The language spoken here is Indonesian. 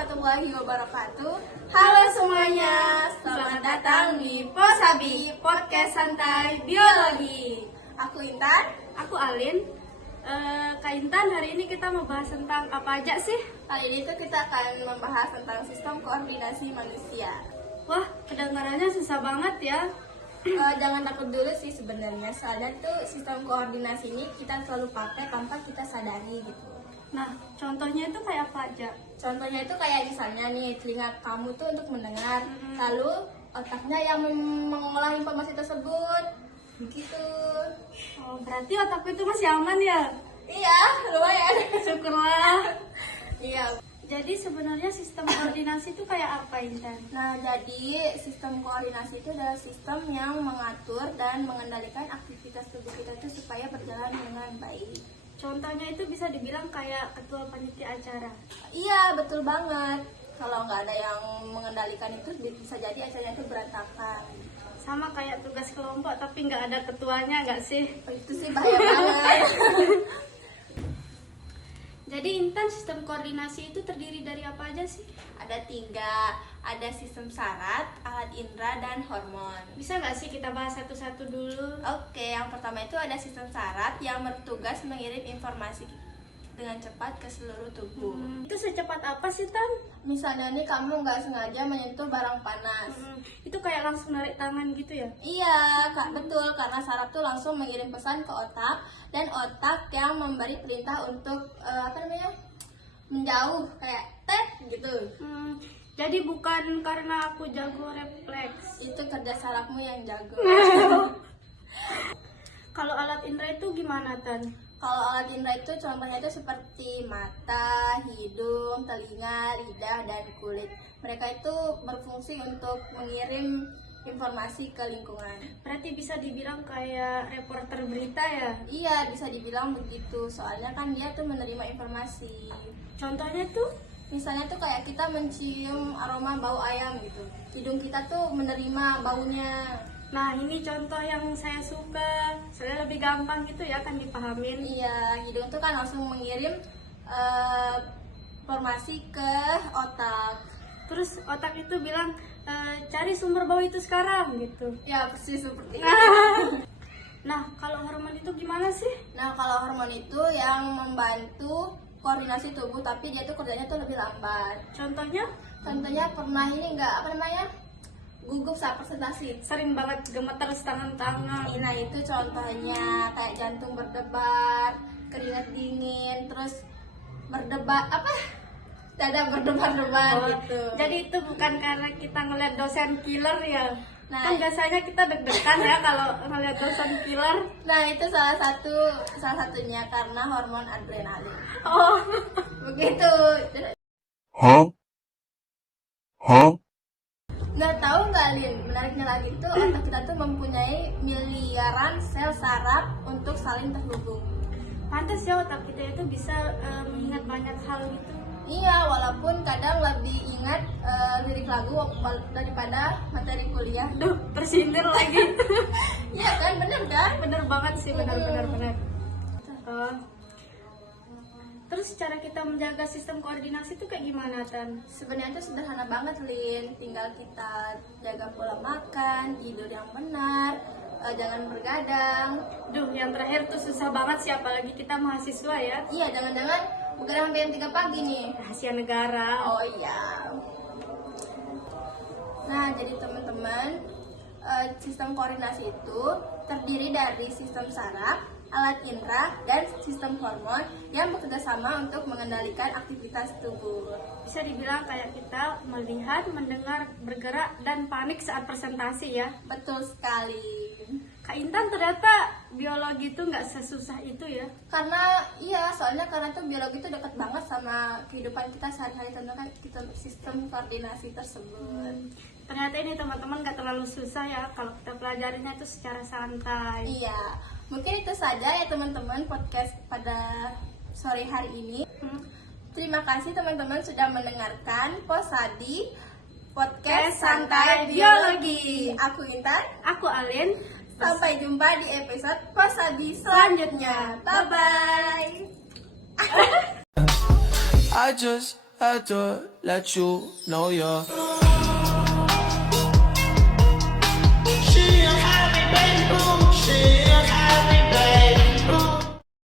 warahmatullahi wabarakatuh. Halo semuanya, selamat datang di Posabi, podcast santai biologi. Aku Intan. Aku Alin. Kak Intan, hari ini kita mau bahas tentang apa aja sih? Kali ini tuh kita akan membahas tentang sistem koordinasi manusia. Wah, kedengarannya susah banget ya. Jangan takut dulu sih sebenarnya, soalnya tuh sistem koordinasi ini kita selalu pakai tanpa kita sadari gitu. Nah, contohnya itu kayak apa aja? Contohnya itu kayak misalnya nih, telinga kamu tuh untuk mendengar, lalu otaknya yang mengolah informasi tersebut, gitu. Oh, berarti otakku itu masih aman ya? Iya, lumayan. Syukurlah. Iya. Jadi sebenarnya sistem koordinasi itu kayak apa, Intan? Nah, jadi sistem koordinasi itu adalah sistem yang mengatur dan mengendalikan aktivitas tubuh kita itu supaya berjalan dengan baik. Contohnya itu bisa dibilang kayak ketua panitia acara. Iya, betul banget. Kalau nggak ada yang mengendalikan itu bisa jadi acaranya itu berantakan. Sama kayak tugas kelompok tapi nggak ada ketuanya, nggak sih? Itu sih bahaya banget. Jadi Intan, sistem koordinasi itu terdiri dari apa aja sih? Ada 3, ada sistem syarat, alat indera, dan hormon. Bisa nggak sih kita bahas satu-satu dulu? Oke, yang pertama itu ada sistem syarat yang bertugas mengirim informasi dengan cepat ke seluruh tubuh. Itu secepat apa sih, Tan? Misalnya nih kamu nggak sengaja menyentuh barang panas. Itu kayak langsung narik tangan gitu ya? Iya, Kak, betul. Karena saraf tuh langsung mengirim pesan ke otak, dan otak yang memberi perintah untuk menjauh, kayak tet gitu. Jadi bukan karena aku jago refleks. Itu kerja sarafmu yang jago. Kalau alat indera itu gimana, Tan? Kalau alat indera itu contohnya itu seperti mata, hidung, telinga, lidah, dan kulit. Mereka itu berfungsi untuk mengirim informasi ke lingkungan. Berarti bisa dibilang kayak reporter berita ya? Iya, bisa dibilang begitu. Soalnya kan dia tuh menerima informasi. Contohnya tuh? Misalnya tuh kayak kita mencium aroma bau ayam gitu. Hidung kita tuh menerima baunya. Nah, ini contoh yang saya suka. Soalnya lebih gampang gitu ya kan dipahamin. Iya, hidung tuh kan langsung mengirim informasi ke otak. Terus otak itu bilang, cari sumber bau itu sekarang gitu. Ya, persis seperti itu. Nah, kalau hormon itu gimana sih? Nah, kalau hormon itu yang membantu koordinasi tubuh, tapi dia tuh kerjanya tuh lebih lambat. Contohnya? Contohnya pernah ini gugup saat presentasi. Sering banget gemeter tangan-tangan. Nah, itu contohnya kayak jantung berdebar, keringat dingin, terus dada berdebar-debar gitu. Jadi itu bukan karena kita ngeliat dosen killer ya. Nah, kan biasanya kita deg-degan ya kalau ngeliat dosen killer. Nah, itu salah satunya karena hormon adrenalin. Oh, Begitu. Nggak tahu nggak, Lin? Menariknya lagi tuh otak kita tuh mempunyai miliaran sel saraf untuk saling terhubung. pantas ya otak kita itu bisa mengingat banyak hal gitu. Iya, walaupun kadang lebih ingat lirik lagu daripada materi kuliah. Duh, tersindir lagi. Iya kan, bener kan? Bener banget sih, bener. Terus cara kita menjaga sistem koordinasi itu kayak gimana, Tan? Sebenarnya itu sederhana banget, Lin. Tinggal kita jaga pola makan, tidur yang benar, jangan bergadang. Duh, yang terakhir tuh susah banget sih, apalagi kita mahasiswa ya. Iya, jangan-jangan begadang sampai jam 3 pagi nih. Rahasia negara. Oh iya. Nah, jadi teman-teman, sistem koordinasi itu terdiri dari sistem saraf, alat indera, dan sistem hormon yang bekerja sama untuk mengendalikan aktivitas tubuh. Bisa dibilang kayak kita melihat, mendengar, bergerak, dan panik saat presentasi ya. Betul sekali. Kak Intan, ternyata biologi itu nggak sesusah itu ya. Soalnya tuh biologi itu dekat banget sama kehidupan kita sehari-hari tentang sistem koordinasi tersebut. Ternyata ini teman-teman nggak terlalu susah ya kalau kita pelajarinya itu secara santai. Iya, mungkin itu saja ya teman-teman podcast pada sore hari ini. Terima kasih teman-teman sudah mendengarkan Posadi Podcast Santai Biologi. Aku Intan. Aku Alin. Sampai jumpa di episode Posadi selanjutnya. Bye-bye. I just had to let you know you're